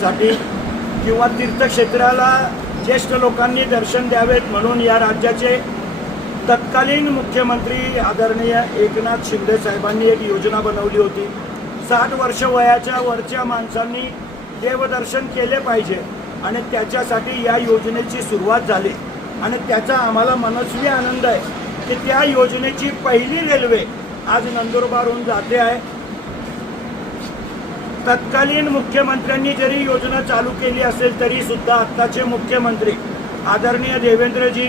दर्शनासाठी किंवा तीर्थक्षेत्राला ज्येष्ठ लोकांनी दर्शन द्यावेत म्हणून या राज्याचे तत्कालीन मुख्यमंत्री आदरणीय एकनाथ शिंदे साहेबांनी एक योजना बनवली होती. साठ वर्ष वयाच्या वरच्या माणसांनी देवदर्शन केले पाहिजे आणि त्याच्यासाठी या योजनेची सुरुवात झाली. आणि त्याचा आम्हाला मनस्वी आनंद आहे की त्या योजनेची पहिली रेल्वे आज नंदुरबारहून जाते आहे. तत्कालीन मुख्यमंत्र्यांनी जरी योजना चालू केली असेल तरी सुद्धा आत्ताचे मुख्यमंत्री आदरणीय देवेंद्रजी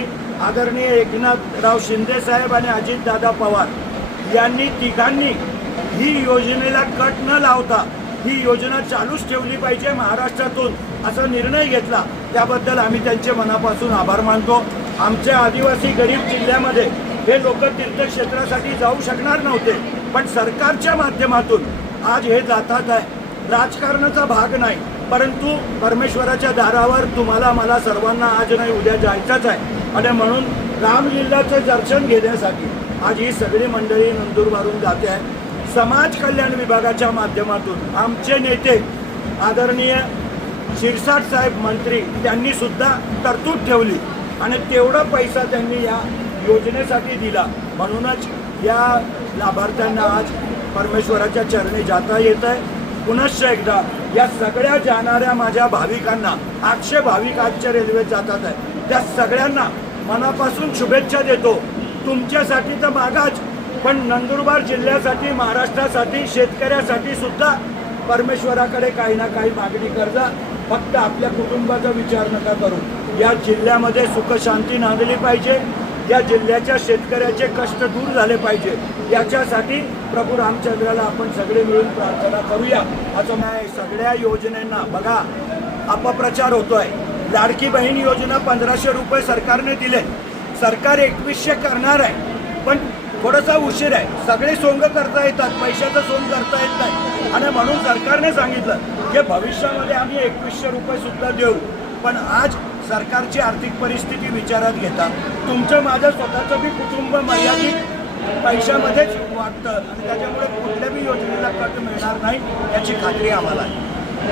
आदरणीय एकनाथराव शिंदे साहेब आणि अजितदादा पवार यांनी तिघांनी ही योजनेला कट न लावता ही योजना चालूच ठेवली पाहिजे महाराष्ट्रातून असा निर्णय घेतला. त्याबद्दल आम्ही त्यांचे मनापासून आभार मानतो. आमच्या आदिवासी गरीब जिल्ह्यामध्ये हे लोक तीर्थक्षेत्रासाठी जाऊ शकणार नव्हते पण सरकारच्या माध्यमातून आज हे जातात आहे. राजकारणाचा भाग नाही. परंतु परमेश्वराच्या दारावर तुम्हाला मला सर्वांना आज नाही उद्या जायचंच आहे. आणि म्हणून रामलीलाचं दर्शन घेण्यासाठी आज ही सगळी मंडळी नंदुरबारून जाते आहे. समाज कल्याण विभागाच्या माध्यमातून आमचे नेते आदरणीय शिरसाट साहेब मंत्री त्यांनी सुद्धा तरतूद ठेवली. आणि तेवढा पैसा त्यांनी या योजनेसाठी दिला. म्हणूनच या लाभार्थ्यांना आज परमेश्वराच्या चरणी जाता येत आहे. पुनश्च एकदा या सगळ्या जाणाऱ्या माझ्या भाविकांना आठशे भाविक आजच्या रेल्वेत जातात आहे. त्या सगळ्यांना मनापासून शुभेच्छा देतो. तुमच्यासाठी तर मागाच पण नंदुरबार जिल्ह्यासाठी महाराष्ट्रासाठी शेतकऱ्यासाठी सुद्धा परमेश्वराकडे काही ना काही मागणी करजा फक्त आपल्या कुटुंबाचा विचार नका करू. या जिल्ह्यामध्ये सुखशांती नांदली पाहिजे. या जिल्ह्याच्या शेतकऱ्याचे कष्ट दूर झाले पाहिजे. याच्यासाठी प्रभू रामचंद्राला आपण सगळे मिळून प्रार्थना करूया. असं नाही सगळ्या योजनेंना बघा अपप्रचार होतोय. लाडकी बहीण योजना पंधराशे रुपये सरकारने दिले. सरकार एकवीसशे करणार आहे पण थोडासा उशीर आहे. सगळे सोंग करता येतात पैशाचं सोंग करता येत नाही. आणि म्हणून सरकारने सांगितलं की भविष्यामध्ये आम्ही एकवीसशे रुपये सुद्धा देऊ. पण आज सरकारची आर्थिक परिस्थिती विचारात घेता. तुमचं माझं स्वतःचं बी कुटुंब मर्यादित पैशामध्येच वाटतं. आणि त्याच्यामुळे कुठल्या बी योजनेला कट मिळणार नाही याची खात्री आम्हाला आहे.